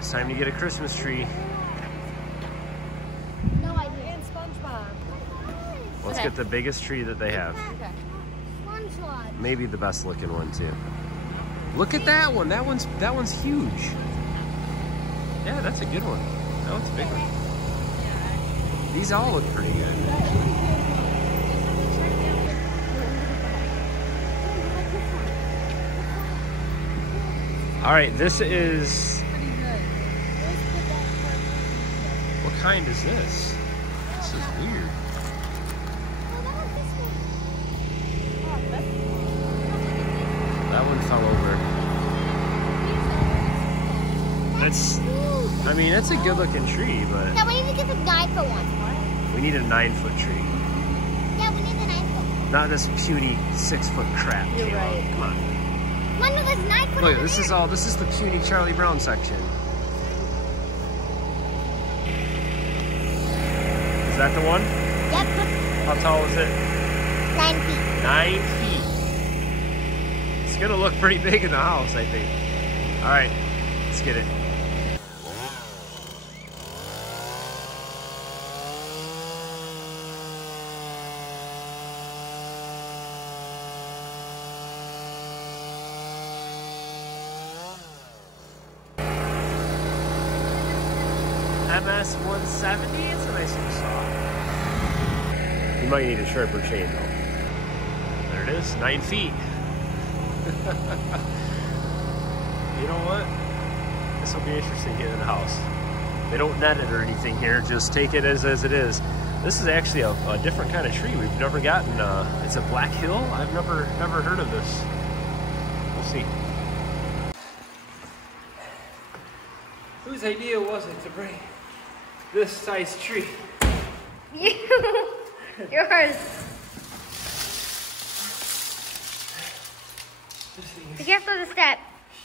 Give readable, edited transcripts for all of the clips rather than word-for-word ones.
It's time to get a Christmas tree. No idea. And SpongeBob. Let's get the biggest tree that they have. Okay. SpongeBob. Maybe the best looking one too. Look at that one. That one's huge. Yeah, that's a good one. That one's a big one. These all look pretty good. All right, this is. Pretty good. What kind is this? This is weird. That one fell over. I mean, it's a good looking tree, but. Yeah, we need to get the 9-foot one. We need a 9-foot tree. Yeah, we need the 9-foot. Not this puny 6-foot crap. You're Kayla. right. Come on. One of those 9-foot. Look, this is the puny Charlie Brown section. Is that the one? Yep. How tall is it? 9 feet. 9 feet. It's gonna look pretty big in the house, I think. All right, let's get it. MS 170, it's a nice little saw. You might need a sharper chain though. There it is, 9 feet. You know what? This will be interesting getting in the house. They don't net it or anything here, just take it as it is. This is actually a different kind of tree. We've never gotten, it's a Black Hill. I've never heard of this. We'll see. Whose idea was it to bring this size tree? Yours. Be careful of the step.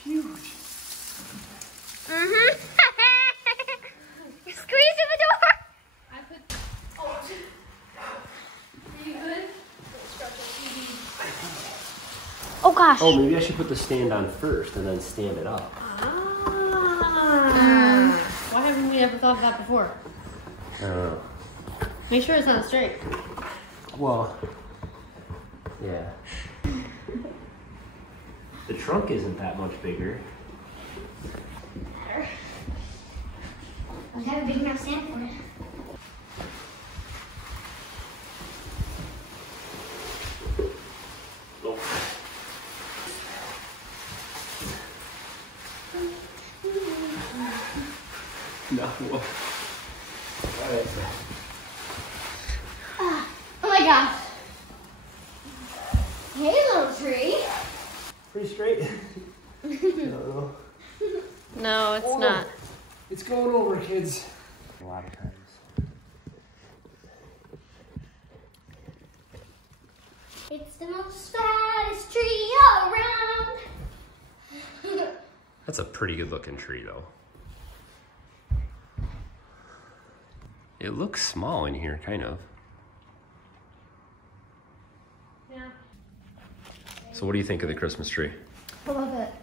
Huge. Mm-hmm. You're squeezing the door. I put. Oh. Are you good? Oh gosh. Oh, maybe I should put the stand on first and then stand it up. Why haven't we ever thought of that before? I don't know. Make sure it's not straight. Well, yeah. The trunk isn't that much bigger. I have a big enough stand for it. Oh. No. All right. Oh my gosh. Hey, little tree. Pretty straight. No, No, it's not. It's going over, kids. A lot of times. It's the most fattest tree around. That's a pretty good looking tree, though. It looks small in here, kind of. Yeah. So what do you think of the Christmas tree? I love it.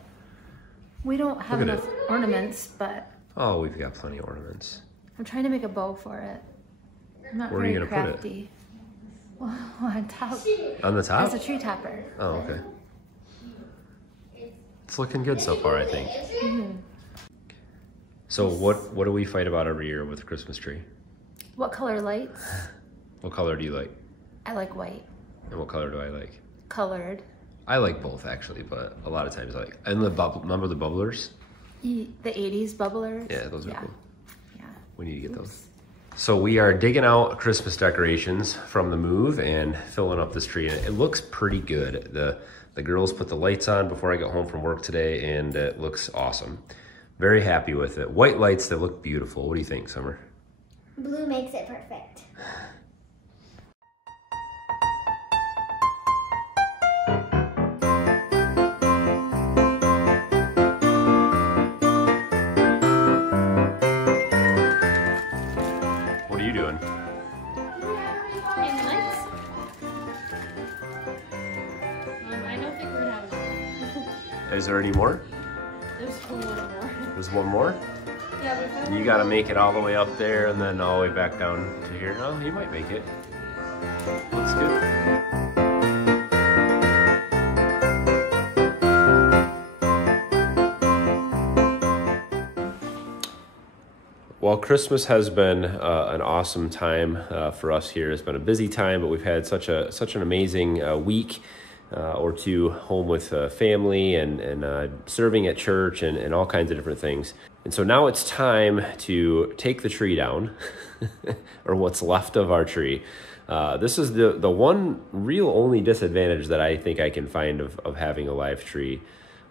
We don't have Look at enough ornaments, but Oh, we've got plenty of ornaments. I'm trying to make a bow for it. I'm not Where are you very gonna put it? crafty. Well, on top. On the top? As a tree topper. Oh, okay. It's looking good so far, I think. Mm-hmm. So what do we fight about every year with the Christmas tree? What color lights? What color do you like? I like white. And what color do I like? Colored. I like both, actually, but a lot of times I like... And remember the bubblers? The 80s bubblers? Yeah, those are cool. Yeah. We need to get those. So we are digging out Christmas decorations from the move and filling up this tree. And it looks pretty good. The girls put the lights on before I got home from work today, and it looks awesome. Very happy with it. White lights that look beautiful. What do you think, Summer? Blue makes it perfect. What are you doing? Hanging lights? I don't think we're gonna have enough. Is there any more? There's one more. There's one more? Yeah, but if I You got to make it all the way up there and then all the way back down to here. Oh, you might make it. Looks good. Well, Christmas has been an awesome time for us here. It's been a busy time, but we've had such an amazing week or two home with family and serving at church and all kinds of different things. And so now it's time to take the tree down, or what's left of our tree. This is the one real only disadvantage that I think I can find of having a live tree.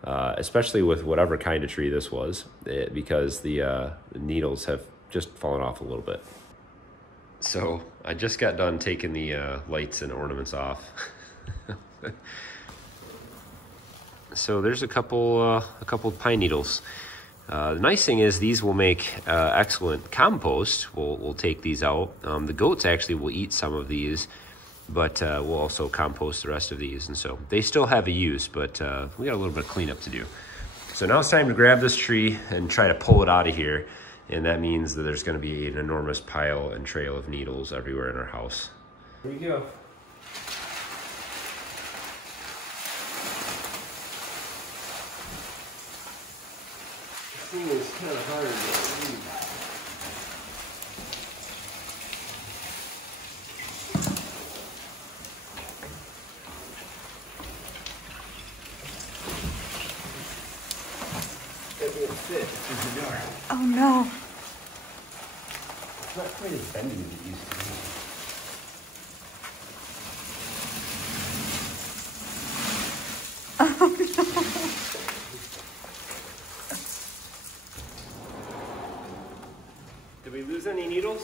Especially with whatever kind of tree this was, because the needles have just fallen off a little bit. So I just got done taking the lights and ornaments off. So there's a couple pine needles. The nice thing is these will make excellent compost. We'll take these out. The goats actually will eat some of these, but we'll also compost the rest of these. And so they still have a use, but we got a little bit of cleanup to do. So now it's time to grab this tree and try to pull it out of here. And that means that there's gonna be an enormous pile and trail of needles everywhere in our house. Here you go. This thing is kind of hard to read. Fit through the door. Oh no. It's not quite as bendy as it used to be. Oh no. Did we lose any needles?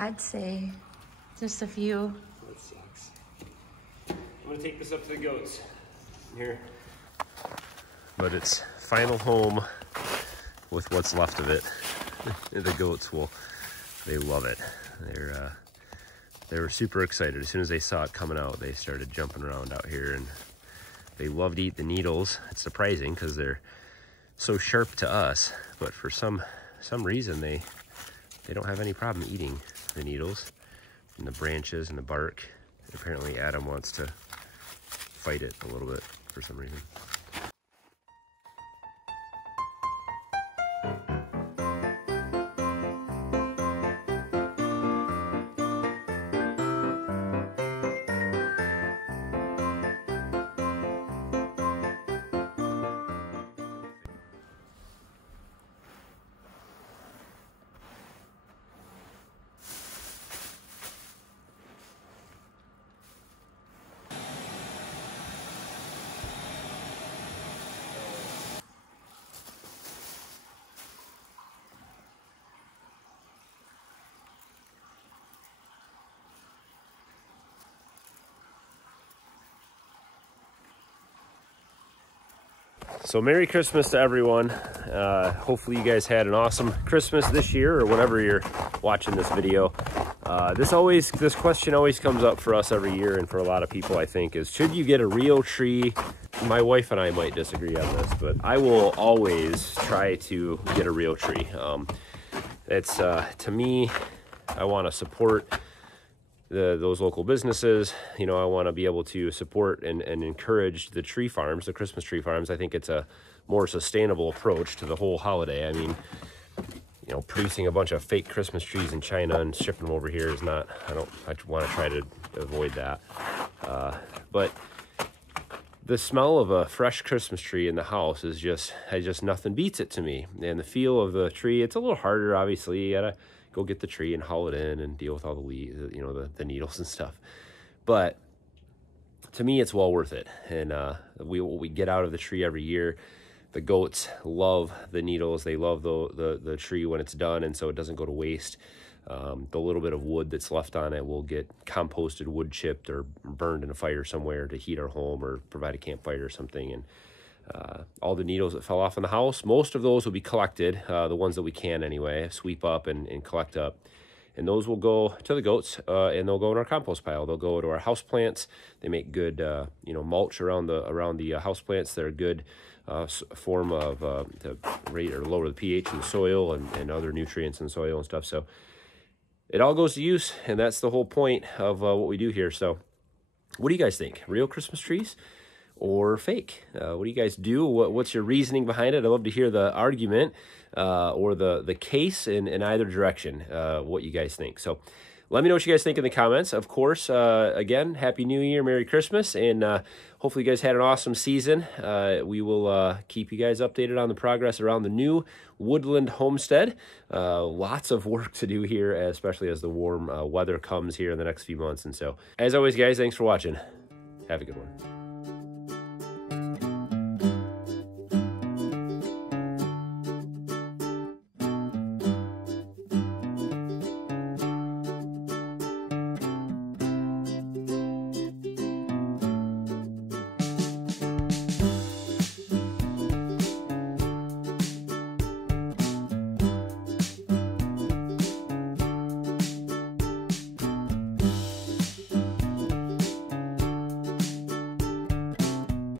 I'd say just a few. That sucks. I'm gonna take this up to the goats. Here. But it's final home with what's left of it. The goats they love it. They were super excited. As soon as they saw it coming out, they started jumping around out here, and they love to eat the needles. It's surprising because they're so sharp to us, but for some reason they don't have any problem eating the needles and the branches and the bark. Apparently Adam wants to fight it a little bit for some reason. So Merry Christmas to everyone. Hopefully you guys had an awesome Christmas this year, or whenever you're watching this video. This question always comes up for us every year, and for a lot of people I think, is should you get a real tree? My wife and I might disagree on this, but I will always try to get a real tree. It's to me, I want to support those local businesses. You know, I want to be able to support and encourage the tree farms, the Christmas tree farms. I think it's a more sustainable approach to the whole holiday. I mean, you know, producing a bunch of fake Christmas trees in China and shipping them over here is not, I want to try to avoid that. But the smell of a fresh Christmas tree in the house is just nothing beats it to me. And the feel of the tree, it's a little harder, obviously. You gotta go get the tree and haul it in and deal with all the leaves, you know, the needles and stuff. But to me, it's well worth it. And we get out of the tree every year. The goats love the needles. They love the tree when it's done, and so it doesn't go to waste. The little bit of wood that's left on it will get composted, wood chipped, or burned in a fire somewhere to heat our home or provide a campfire or something. And all the needles that fell off in the house, most of those will be collected, the ones that we can anyway, sweep up and collect up. and those will go to the goats, and they'll go in our compost pile. They'll go to our house plants. They make good, mulch around the house plants. They're a good form of to rate or lower the pH in the soil and other nutrients in the soil and stuff. So it all goes to use, and that's the whole point of what we do here. So what do you guys think? Real Christmas trees or fake? What do you guys do? What's your reasoning behind it? I'd love to hear the argument or the case in either direction, what you guys think. So let me know what you guys think in the comments. Of course, again, Happy New Year, Merry Christmas, and hopefully you guys had an awesome season. We will keep you guys updated on the progress around the new Woodland homestead. Lots of work to do here, especially as the warm weather comes here in the next few months. And so, as always, guys, thanks for watching. Have a good one.